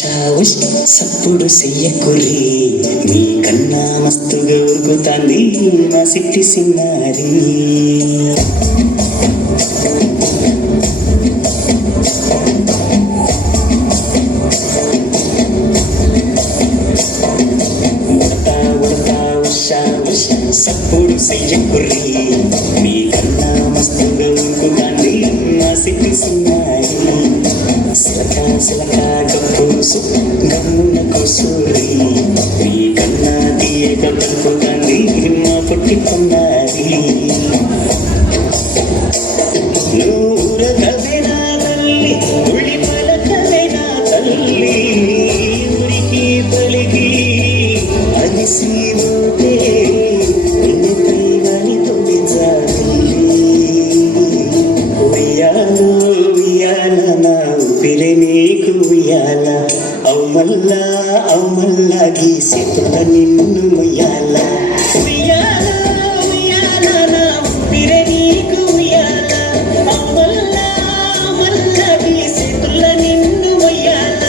ఉషా ఉష్ సప్పుడు చెయ్యకురి నీ కన్నా మస్తుగా ఉరుకుతాంది నా సిట్టి సిన్నారి సప్పుడు చెయ్యకురి నీ కన్నా మస్తుగా ఉరుకుతాంది నా సిట్టి సిన్నారి సిలక సిలక గప్పుసు గమ్మున కూసూరి నీ కన్నా తీయక పలుకుతాంది మా పొట్టి పొన్నారి నూరగవేనా తల్లి ఉడి పలకవేనా తల్లి ఉరికి పలికి అలిసి పోతే నిన్నపైవని తొమ్మిజాలి ఉయ్యాలో ఉయ్యాల నా ఊపిరి నీకు ఉయ్యాల అవుమల్లా గీసేతుల నిన్ను ముయ్యాల ఉయ్యాల ఉయ్యాల నా ఊపిరి నీకు ఉయ్యాల అవుమల్లా గీసేతుల నిన్ను ముయ్యాల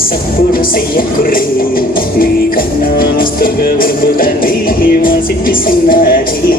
సప్పుడు చెయ్యకుర్రి నీ కన్నా మస్తుగా ఉరుకుతాంది మా సిట్టి సిన్నారి